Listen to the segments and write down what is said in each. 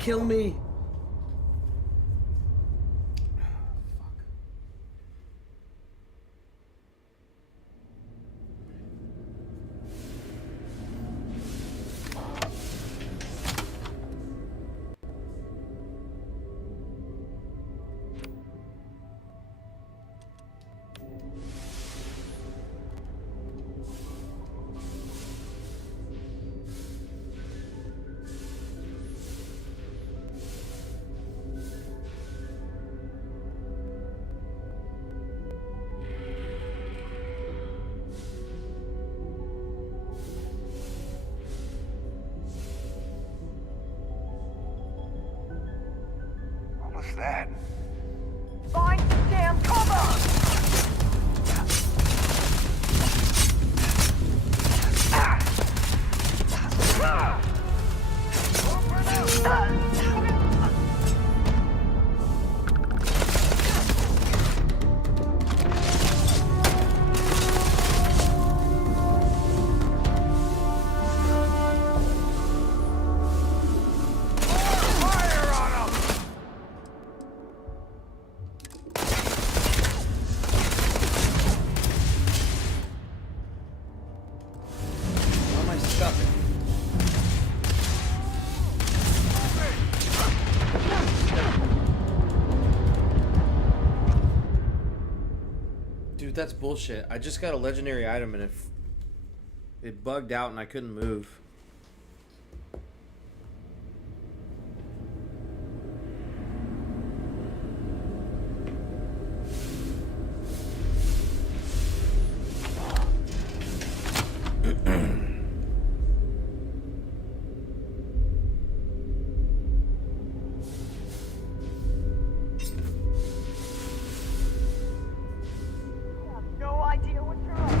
kill me. What's that? Find damn cover! Dude, that's bullshit. I just got a legendary item and it bugged out and I couldn't move. No idea what you're up to.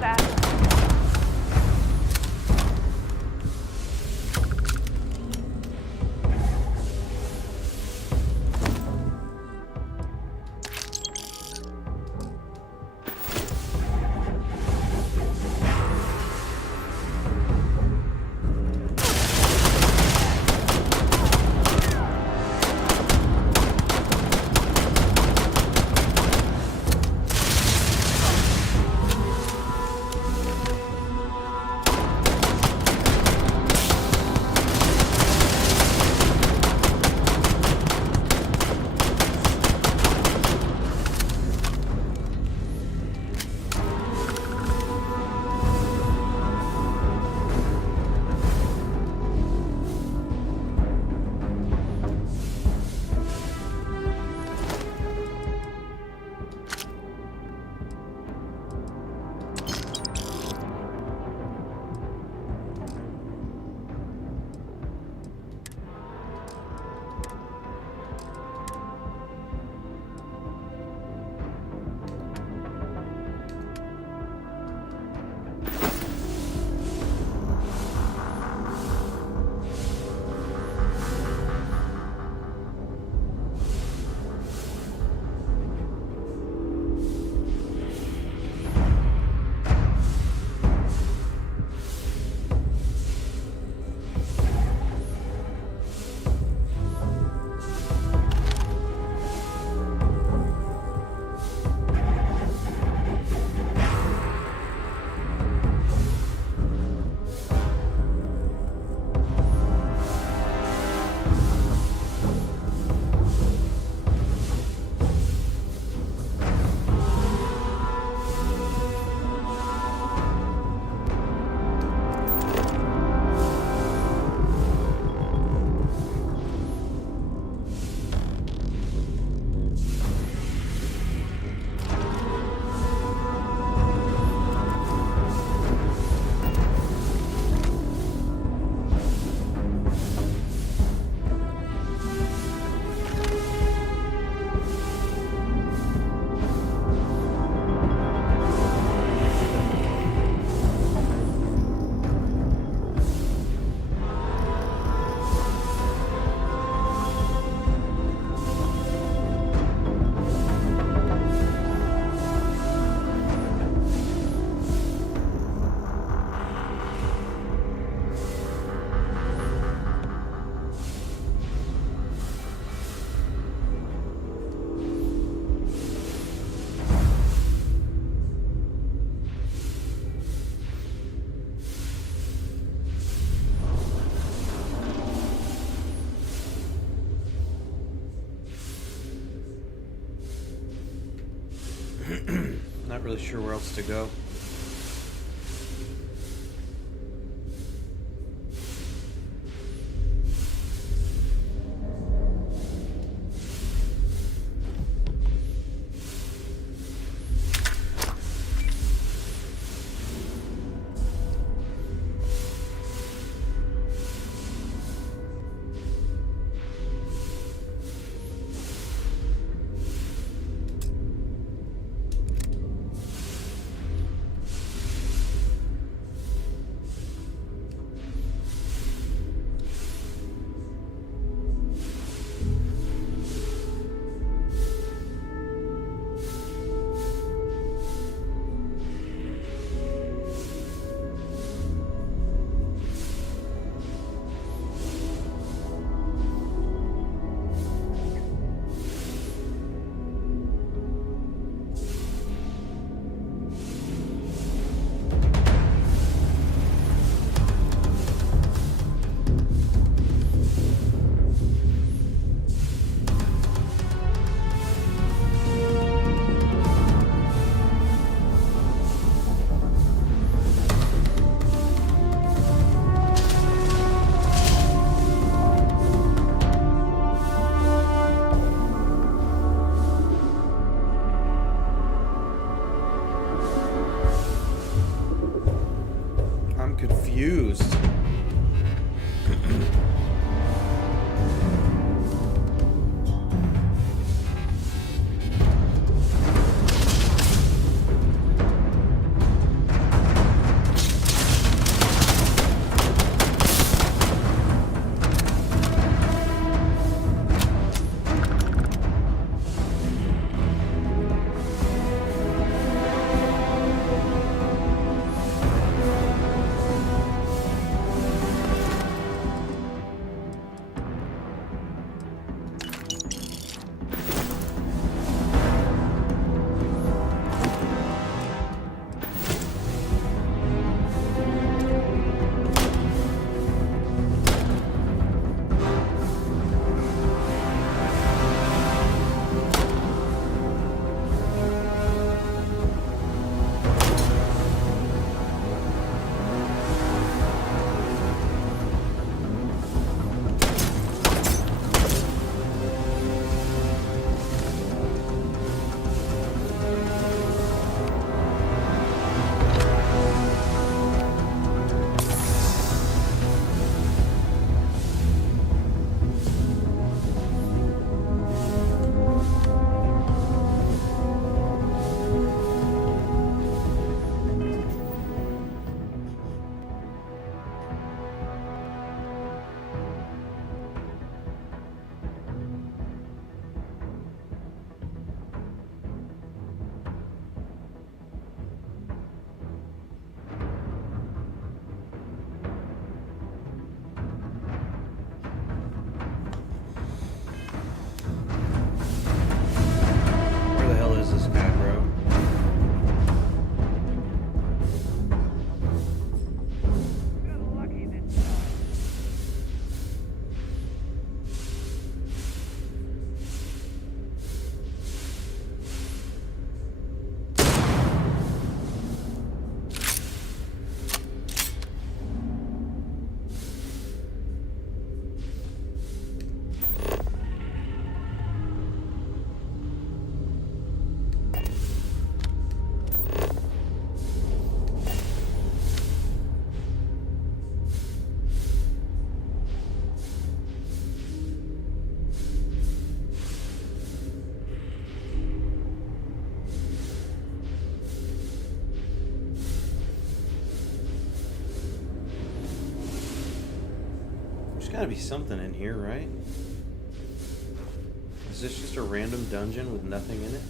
fast. Not really sure where else to go. Confused. Gotta be something in here, right? Is this just a random dungeon with nothing in it?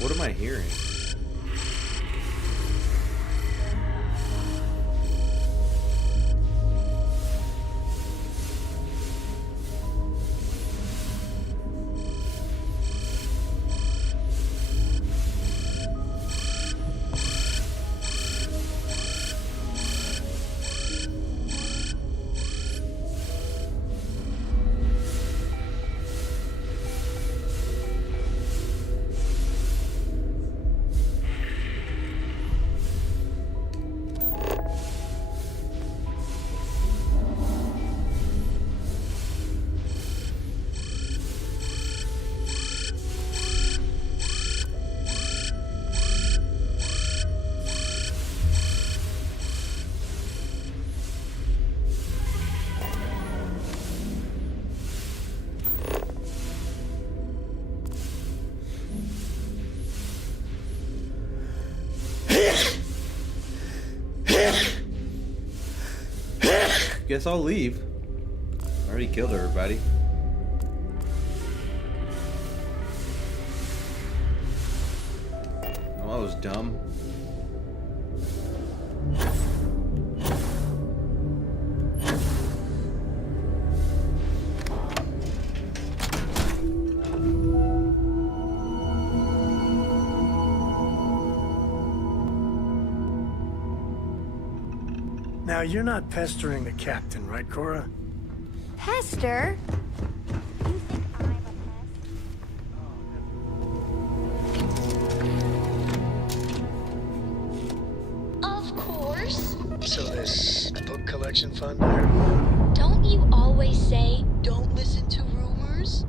What am I hearing? Guess I'll leave. I already killed everybody. Oh, that was dumb. Now, you're not pestering the captain, right, Cora? Pester? You think I'm a pest? Of course. So this book collection fund here? Don't you always say, don't listen to rumors?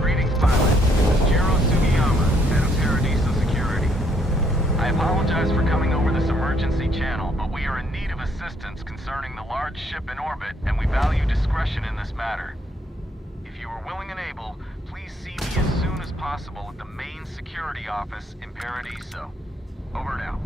Greetings, pilot. This is Jiro Sugiyama, head of Paradiso Security. I apologize for coming over this emergency channel, but we are in need of assistance concerning the large ship in orbit, and we value discretion in this matter. If you are willing and able, please see me as soon as possible at the main security office in Paradiso. Over now.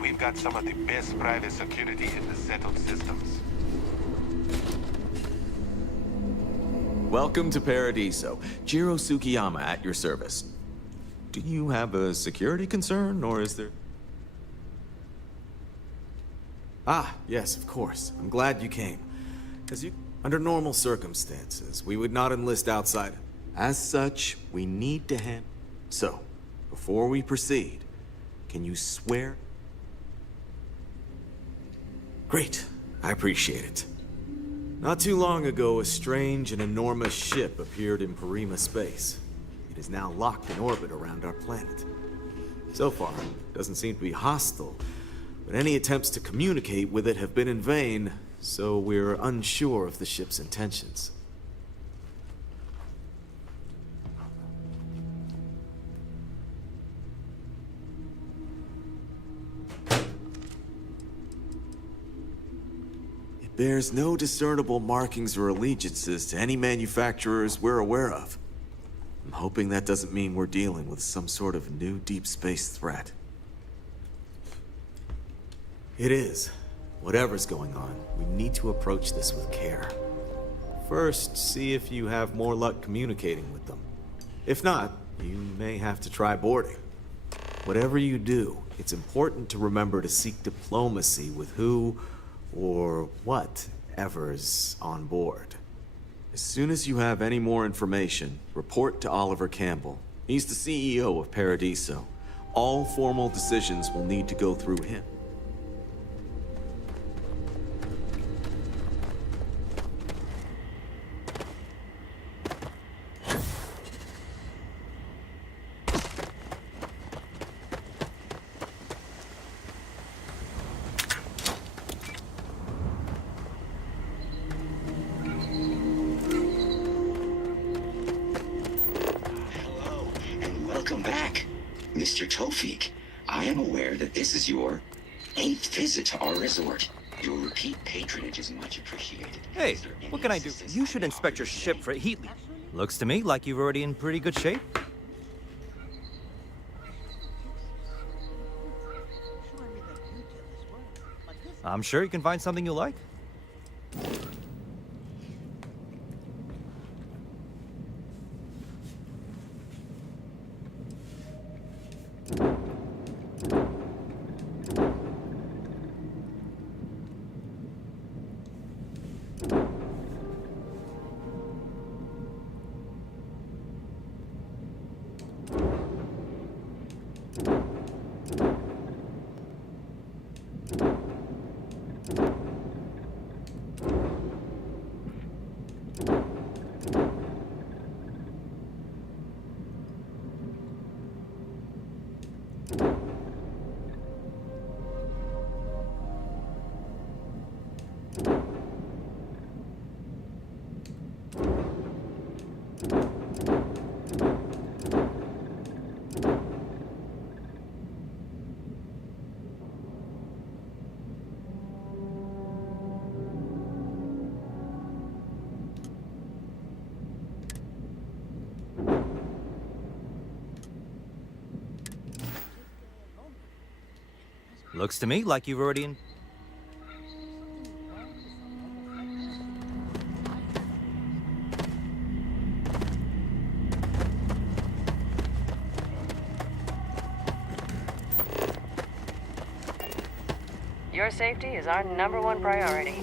We've got some of the best private security in the settled systems. Welcome to Paradiso. Jiro Sukiyama at your service. Do you have a security concern, or is there... Ah, yes, of course. I'm glad you came. Under normal circumstances, we would not enlist outside. As such, we need to hand... So, before we proceed, can you swear? Great. I appreciate it. Not too long ago, a strange and enormous ship appeared in Parima space. It is now locked in orbit around our planet. So far, it doesn't seem to be hostile, but any attempts to communicate with it have been in vain, so we're unsure of the ship's intentions. It bears no discernible markings or allegiances to any manufacturers we're aware of. I'm hoping that doesn't mean we're dealing with some sort of new deep space threat. It is. Whatever's going on, we need to approach this with care. First, see if you have more luck communicating with them. If not, you may have to try boarding. Whatever you do, it's important to remember to seek diplomacy with who or whatever's on board. As soon as you have any more information, report to Oliver Campbell. He's the CEO of Paradiso. All formal decisions will need to go through him. Mr. Tofik. I am aware that this is your 8th visit to our resort. Your repeat patronage is much appreciated. Hey, Is there any what can I do? assistance You I should can inspect offer your you ship today? for heat leak. Looks to me like you're already in pretty good shape. I'm sure you can find something you like. Looks to me like you've already in... Your safety is our #1 priority.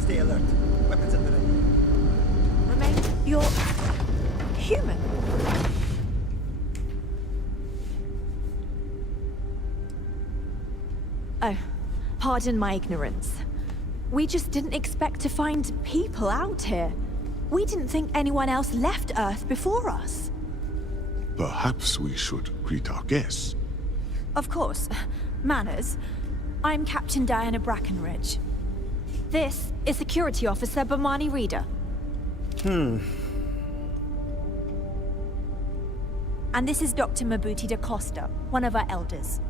Stay alert. Weapons at the ready. Remain. You're human. Oh, pardon my ignorance. We just didn't expect to find people out here. We didn't think anyone else left Earth before us. Perhaps we should greet our guests. Of course. Manners. I'm Captain Diana Brackenridge. This is Security Officer Bomani Reader. And this is Dr. Mabuti da Costa, one of our elders.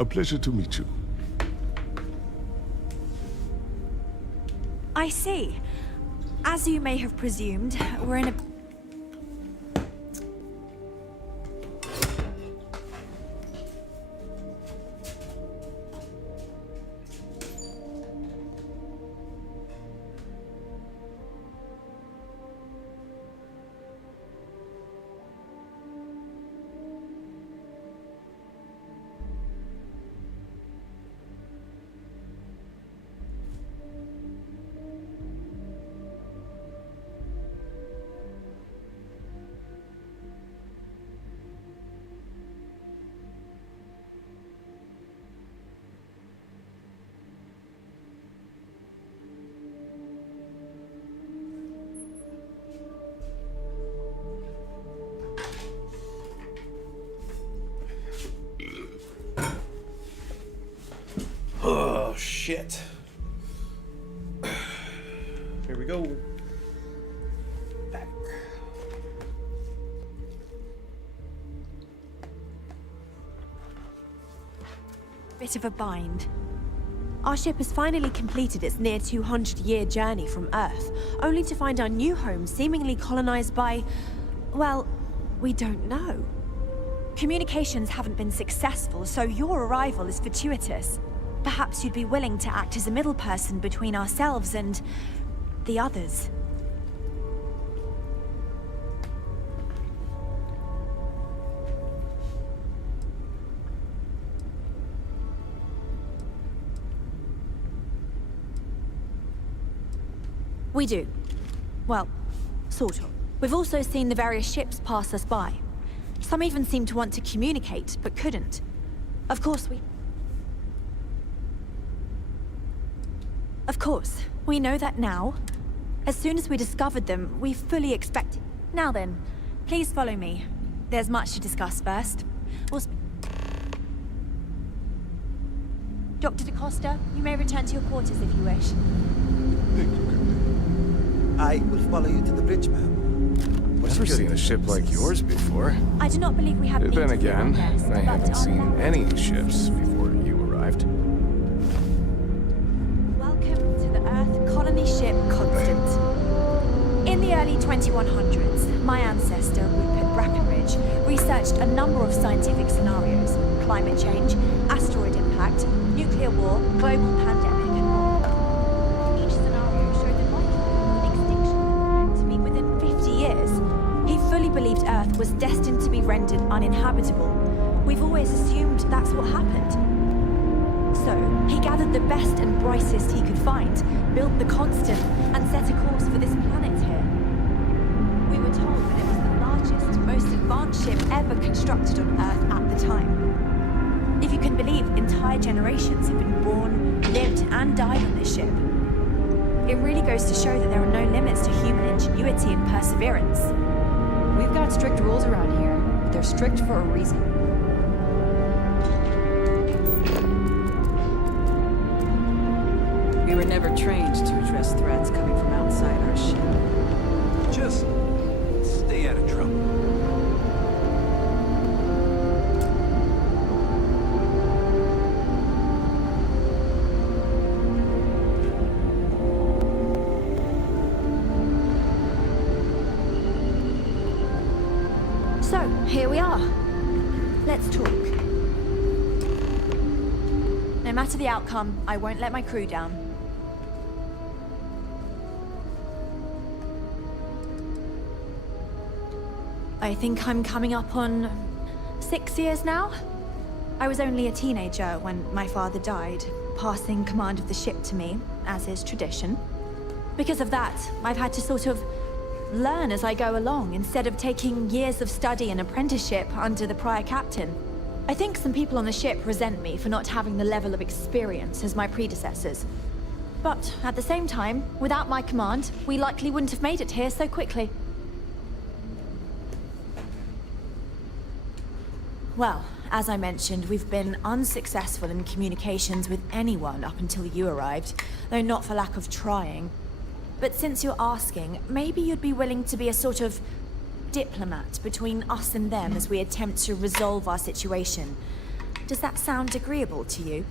A pleasure to meet you. I see. As you may have presumed, we're in a... shit. Here we go. Back. Bit of a bind. Our ship has finally completed its near 200-year journey from Earth, only to find our new home seemingly colonized by, well, we don't know. Communications haven't been successful, so your arrival is fortuitous. Perhaps you'd be willing to act as a middle person between ourselves and the others. We do. Well, sort of. We've also seen the various ships pass us by. Some even seemed to want to communicate, but couldn't. Of course, we know that now. As soon as we discovered them, we fully expected... Now then, please follow me. There's much to discuss first. Dr. DaCosta, you may return to your quarters if you wish. Thank you, Captain. I will follow you to the bridge, ma'am. Never seen a ship like yours before. I do not believe we have... Then again, I haven't seen any ships before you arrived. Welcome to the Earth colony ship Constant. In the early 2100s, my ancestor, Rupert Brackenridge, researched a number of scientific scenarios: climate change, asteroid impact, nuclear war, global pandemic, and more. Each scenario showed the likelihood of an extinction event to be within 50 years. He fully believed Earth was destined to be rendered uninhabitable. We've always assumed that's what happened. So, he gathered the best and brightest he could find, built the Constant, and set a course for this planet here. We were told that it was the largest, most advanced ship ever constructed on Earth at the time. If you can believe, entire generations have been born, lived, and died on this ship. It really goes to show that there are no limits to human ingenuity and perseverance. We've got strict rules around here, but they're strict for a reason. We were never trained to address threats coming from outside our ship. Just stay out of trouble. So, here we are. Let's talk. No matter the outcome, I won't let my crew down. I think I'm coming up on 6 years now. I was only a teenager when my father died, passing command of the ship to me, as is tradition. Because of that, I've had to sort of learn as I go along, instead of taking years of study and apprenticeship under the prior captain. I think some people on the ship resent me for not having the level of experience as my predecessors. But at the same time, without my command, we likely wouldn't have made it here so quickly. Well, as I mentioned, we've been unsuccessful in communications with anyone up until you arrived, though not for lack of trying. But since you're asking, maybe you'd be willing to be a sort of diplomat between us and them as we attempt to resolve our situation. Does that sound agreeable to you?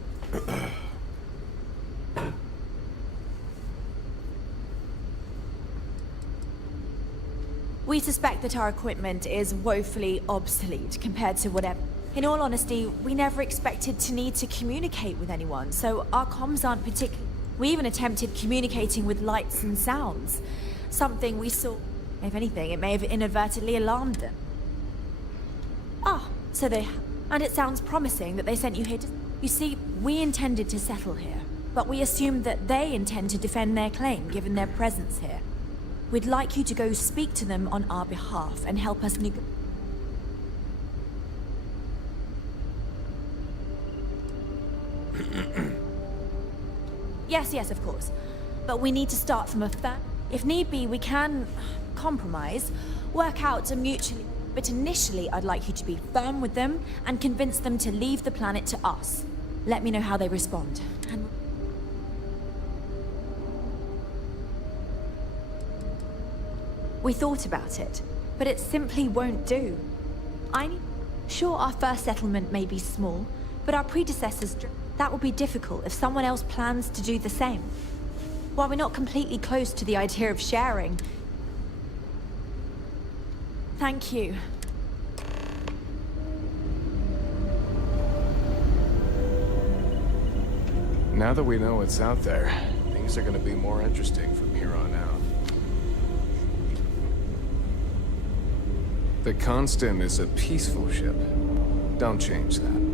We suspect that our equipment is woefully obsolete compared to whatever. In all honesty, we never expected to need to communicate with anyone, so our comms aren't particularly... We even attempted communicating with lights and sounds. Something we saw... If anything, it may have inadvertently alarmed them. Ah, so they... And it sounds promising that they sent you here to... You see, we intended to settle here, but we assumed that they intend to defend their claim, given their presence here. We'd like you to go speak to them on our behalf and help us Yes, of course. But we need to start from a If need be, we can compromise, work out a mutually... But initially, I'd like you to be firm with them and convince them to leave the planet to us. Let me know how they respond. And We thought about it, but it simply won't do. Sure, our first settlement may be small, but our predecessors... That will be difficult if someone else plans to do the same. While we're not completely close to the idea of sharing... Thank you. Now that we know what's out there, things are gonna be more interesting from here on out. The Constant is a peaceful ship. Don't change that.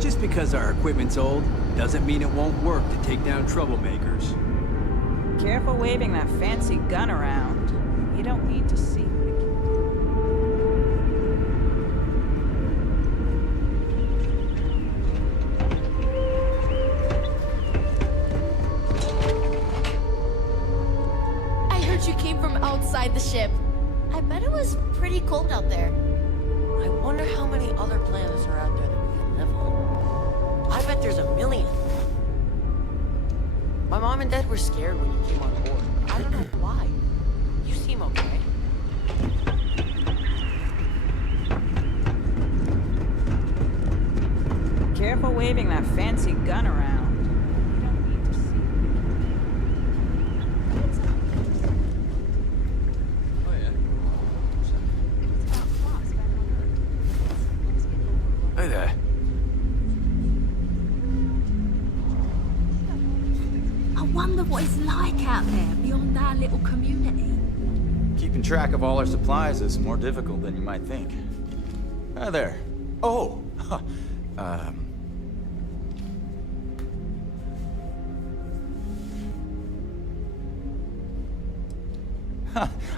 Just because our equipment's old, doesn't mean it won't work to take down troublemakers. Careful waving that fancy gun around. You don't need to see I heard you came from outside the ship. I bet it was pretty cold out there. I wonder how many other planets are out there that we can live on. I bet there's a million. My mom and dad were scared when you came on board. I don't know why. You seem okay. Careful waving that fancy gun around. You don't need to see. Oh, yeah. Hey there. I wonder what it's like out there beyond our little community. Keeping track of all our supplies is more difficult than you might think. Hi there. Oh!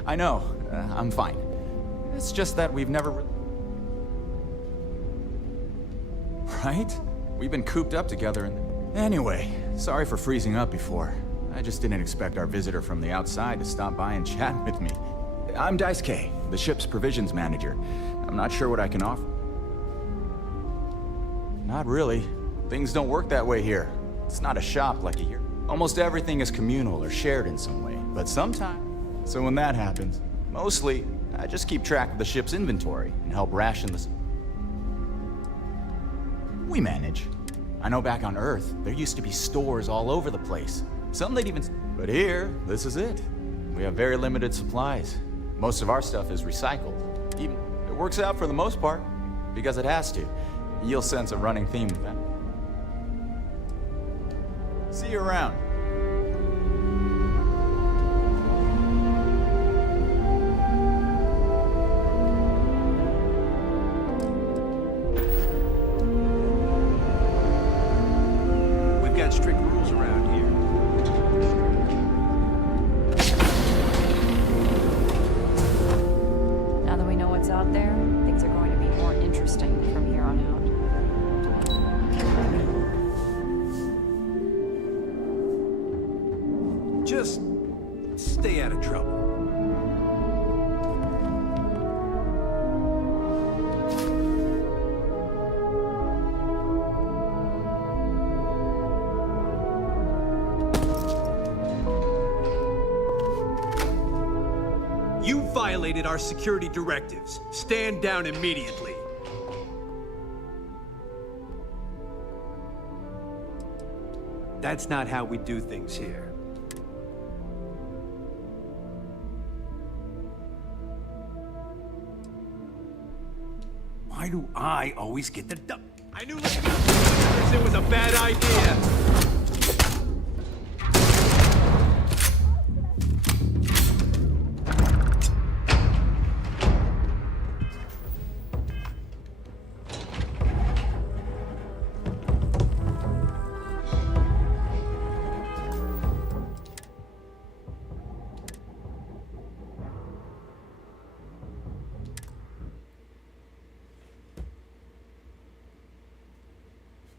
I know. I'm fine. It's just that we've never... Right? We've been cooped up together and... Anyway, sorry for freezing up before. I just didn't expect our visitor from the outside to stop by and chat with me. I'm Daisuke, the ship's provisions manager. I'm not sure what I can offer. Not really. Things don't work that way here. It's not a shop like a year. Almost everything is communal or shared in some way, but sometimes... So when that happens, mostly, I just keep track of the ship's inventory and help ration the... We manage. I know back on Earth, there used to be stores all over the place. Some they'd even... But here, this is it. We have very limited supplies. Most of our stuff is recycled. Even, it works out for the most part, because it has to. You'll sense a running theme with that. See you around. We've got strict rules around here. Now that we know what's out there, things are going to be more interesting from here on out. Just stay out of trouble. You violated our security directives. Stand down immediately. That's not how we do things here. Why do I always get the dump? I knew it was a bad idea.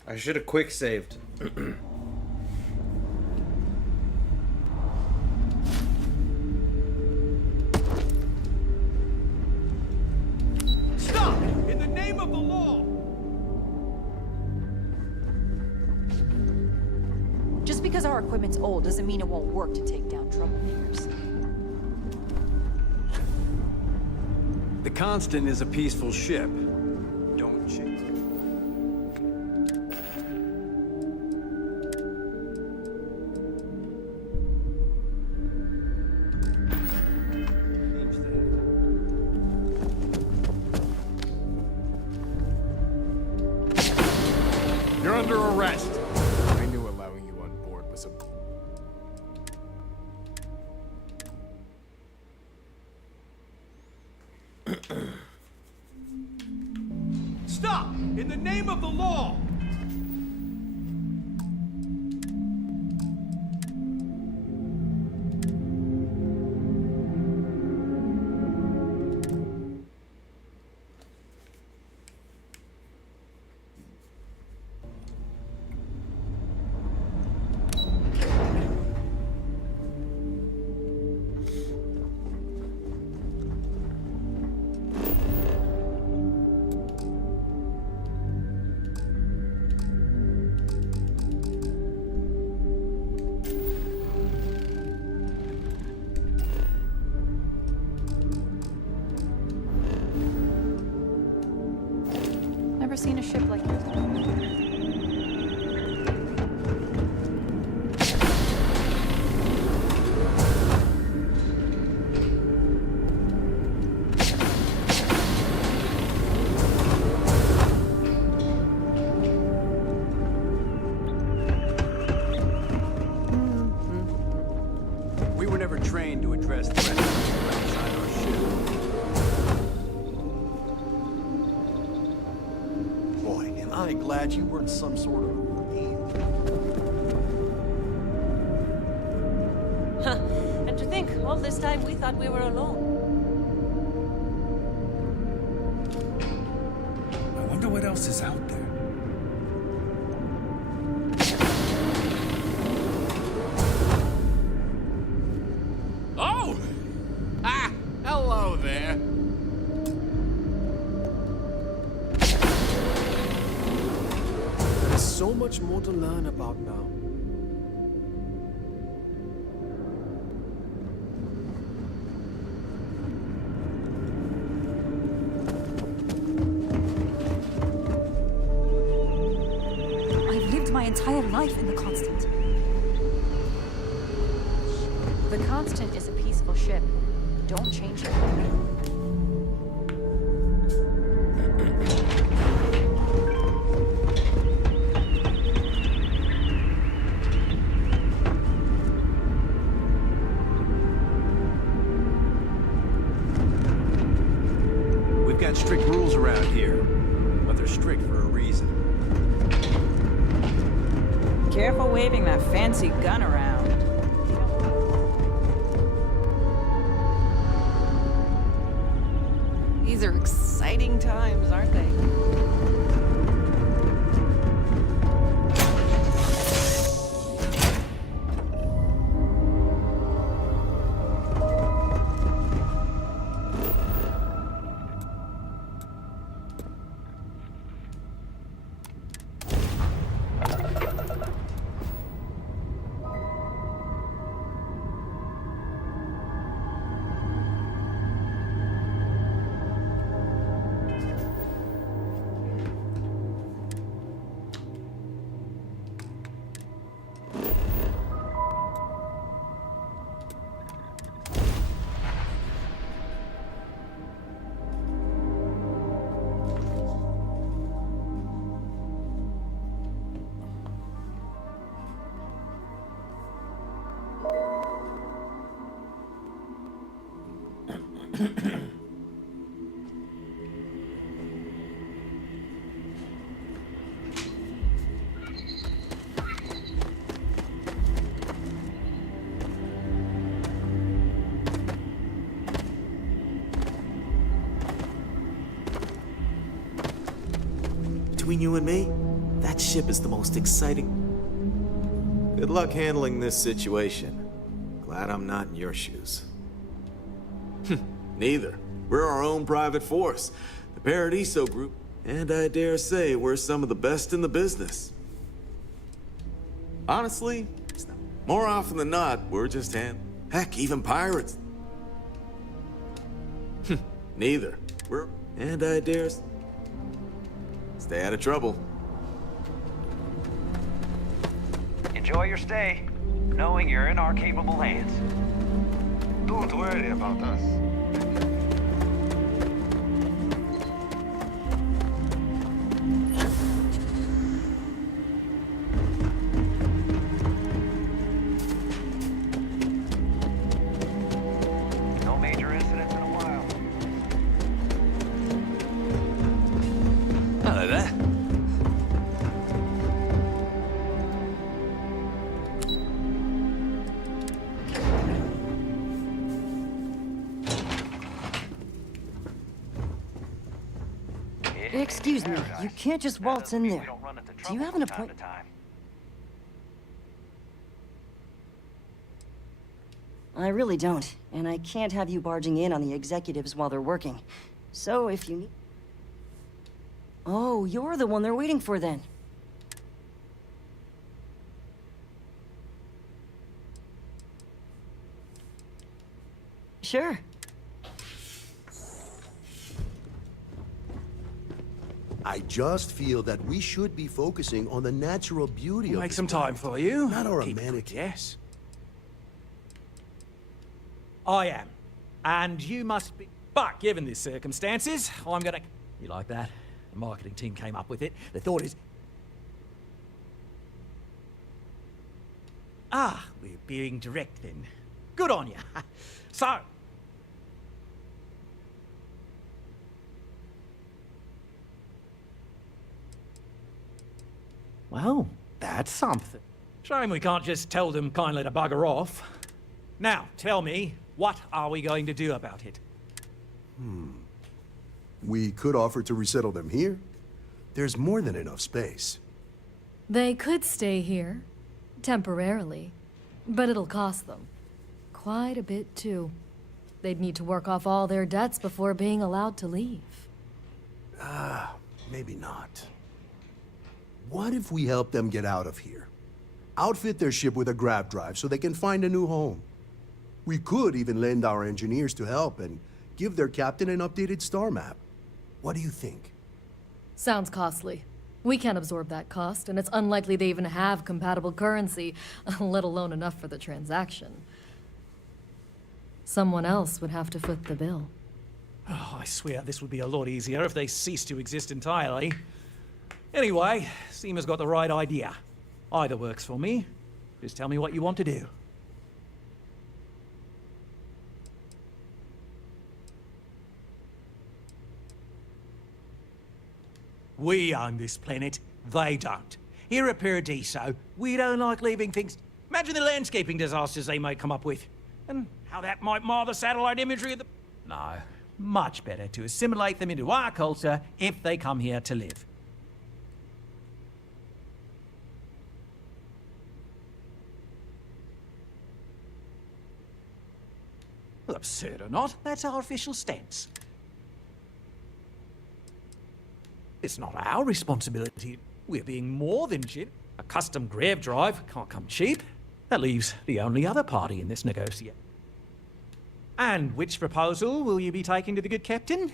I should have quick saved. Just because our equipment's old doesn't mean it won't work to take down troublemakers. The Constant is a peaceful ship. Don't change. You're under arrest. I knew allowing you on board was a... Stop! In the name of the law! Never seen a ship like this. We were never trained to address threats outside our ship. Boy, am I glad you weren't some sort of Marine. Huh. And to think, all this time we thought we were alone. I wonder what else is out there. Oh! Ah! Hello there. There's so much more to learn about now. I've lived my entire life in the Constant. The Constant is a peaceful ship. Don't change it. We've got strict rules around here, but they're strict for a reason. Careful waving that fancy gun around. These are exciting times, aren't they? Between you and me, that ship is the most exciting. Good luck handling this situation. Glad I'm not in your shoes. Neither. We're our own private force, the Paradiso Group, and I dare say we're some of the best in the business. Honestly, more often than not, we're just heck, even pirates. Neither. And I dare stay out of trouble. Enjoy your stay, knowing you're in our capable hands. Don't worry about us. No major incidents in a while. Hello there. Excuse me, you can't just waltz in there. Do you have an appointment? I really don't, and I can't have you barging in on the executives while they're working. So if you need... Oh, you're the one they're waiting for then. Sure. I just feel that we should be focusing on the natural beauty of Make this some time planet, for you. not our Keep it romantic. quick, yes. I am. And you must be... But given the circumstances, I'm gonna... You like that? The marketing team came up with it. The thought is... Ah, we're being direct then. Good on you. So... Well, that's something. Shame we can't just tell them kindly to bugger off. Now, tell me, what are we going to do about it? We could offer to resettle them here. There's more than enough space. They could stay here, temporarily, but it'll cost them. Quite a bit, too. They'd need to work off all their debts before being allowed to leave. Maybe not. What if we help them get out of here? Outfit their ship with a grav drive so they can find a new home. We could even lend our engineers to help and give their captain an updated star map. What do you think? Sounds costly. We can't absorb that cost, and it's unlikely they even have compatible currency, let alone enough for the transaction. Someone else would have to foot the bill. Oh, I swear this would be a lot easier if they ceased to exist entirely. Anyway, Seema's got the right idea. Either works for me. Just tell me what you want to do. We own this planet. They don't. Here at Paradiso, we don't like leaving things... Imagine the landscaping disasters they might come up with. And how that might mar the satellite imagery of the... No. Much better to assimilate them into our culture if they come here to live. Well, absurd or not, that's our official stance. It's not our responsibility. We're being more than cheap. A custom grav drive can't come cheap. That leaves the only other party in this negotiation. And which proposal will you be taking to the good captain?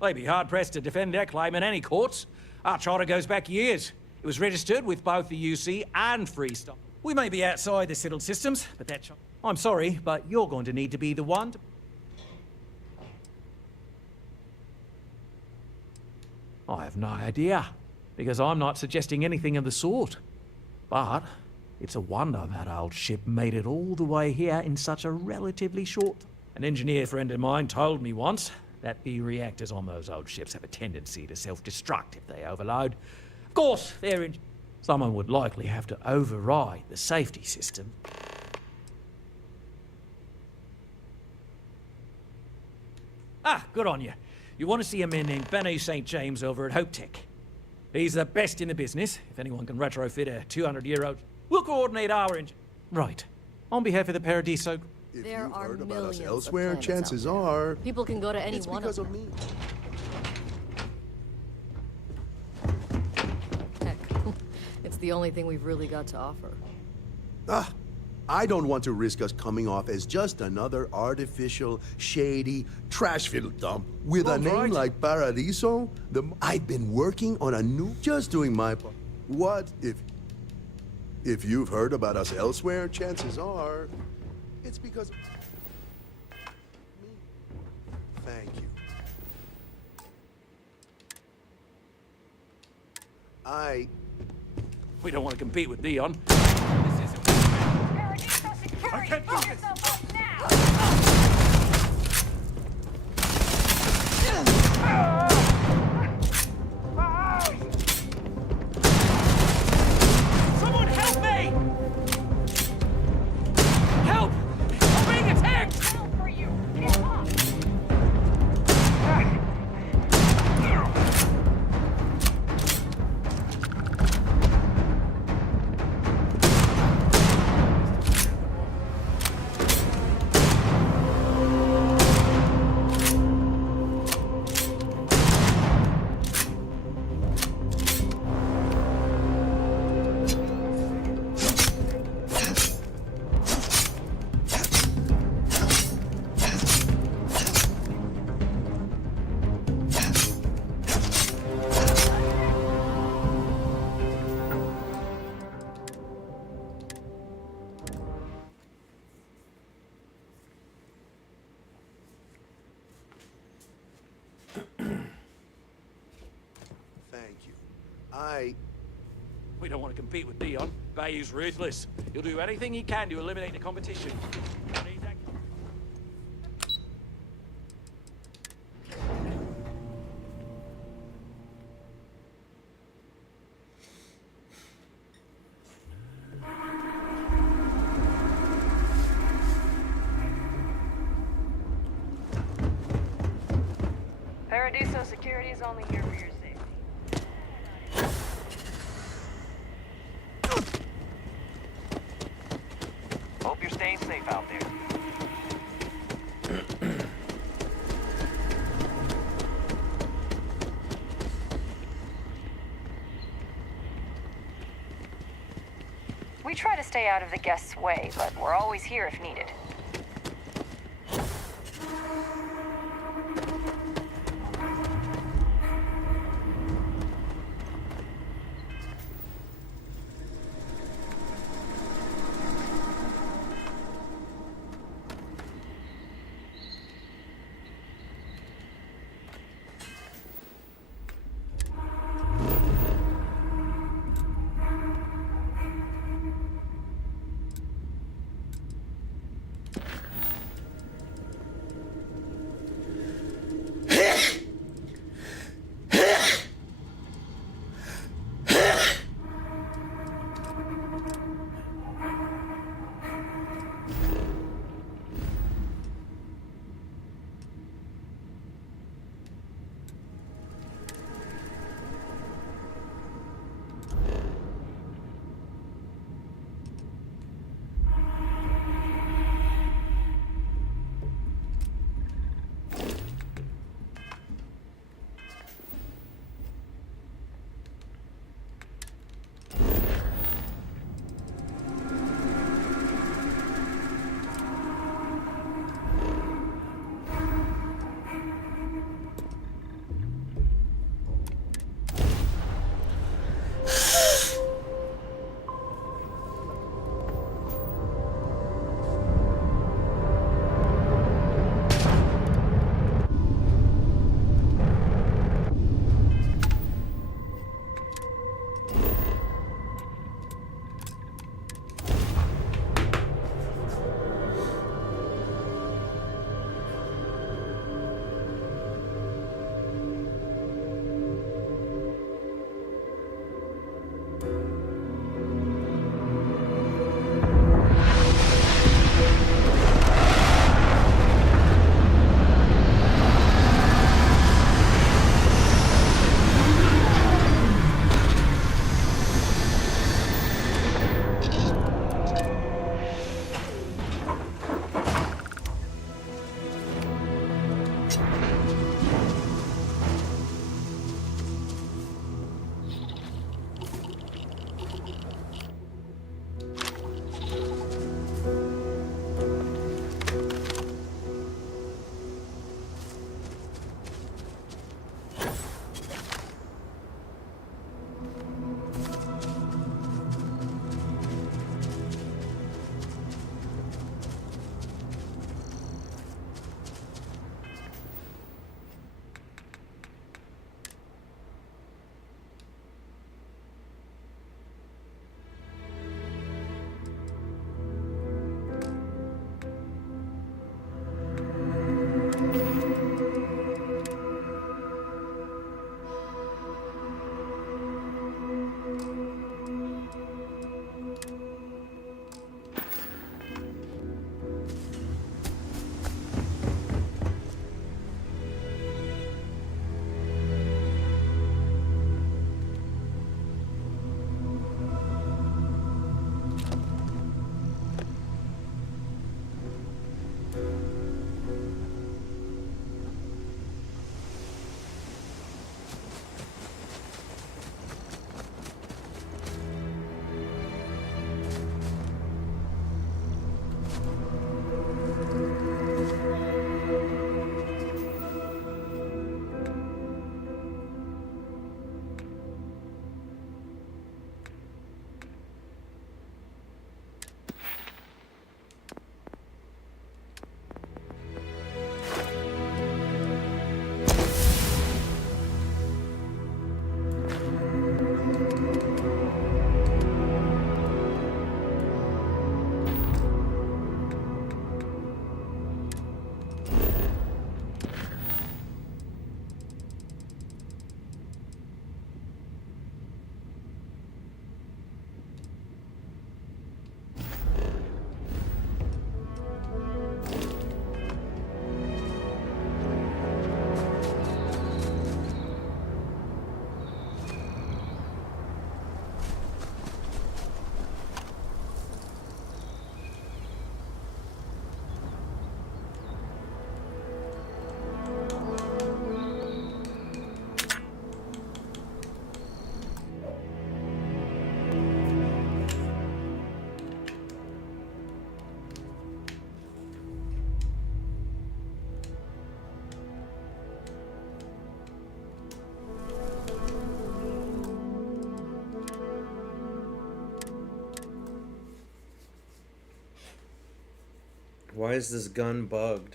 They'd be hard-pressed to defend their claim in any courts. Our charter goes back years. It was registered with both the UC and Freestyle. We may be outside the settled systems, but that... I'm sorry, but you're going to need to be the one to... I have no idea, because I'm not suggesting anything of the sort. But it's a wonder that old ship made it all the way here in such a relatively short... An engineer friend of mine told me once that the reactors on those old ships have a tendency to self-destruct if they overload. Of course, they're in... Someone would likely have to override the safety system. Ah, good on you. You want to see a man named Benny St. James over at Hope Tech. He's the best in the business. If anyone can retrofit a 200-year-old, we'll coordinate our engine. Right. On behalf of the Paradiso... If There you've are heard about us millions of elsewhere, planets chances out there. are People can go to any it's one because of of them. me. Heck, it's the only thing we've really got to offer. Ah, I don't want to risk us coming off as just another artificial, shady, trash-filled dump with a name like Paradiso. I've been working on a new, just doing my part. What if you've heard about us elsewhere? Chances are, it's because of me. Thank you. We don't want to compete with Dion. I can't do this! Someone help me! Help! I'm being attacked! For you! Get up! Thank you. We don't want to compete with Dion. Bayou's ruthless. He'll do anything he can to eliminate the competition. Paradiso security is only here for your safety. Hope you're staying safe out there. We try to stay out of the guests' way, but we're always here if needed. Why is this gun bugged?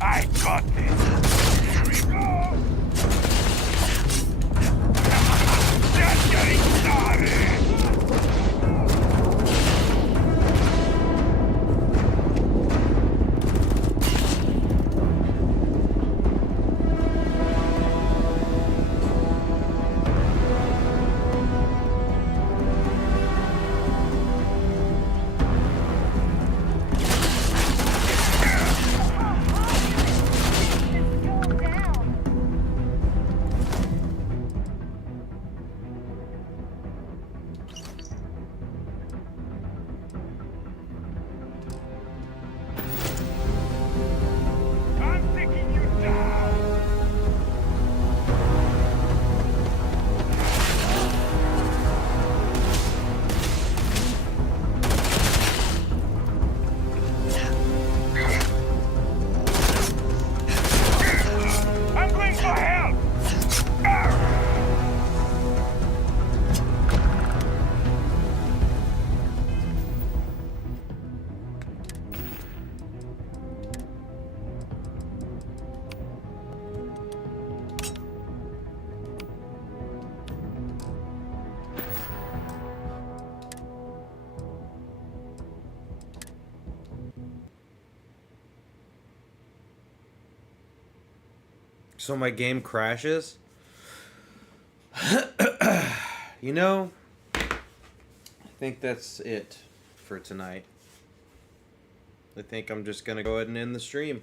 I got this. Here we go. Just getting started. I'm going for help! So my game crashes? You know, I think that's it for tonight. I think I'm just gonna go ahead and end the stream.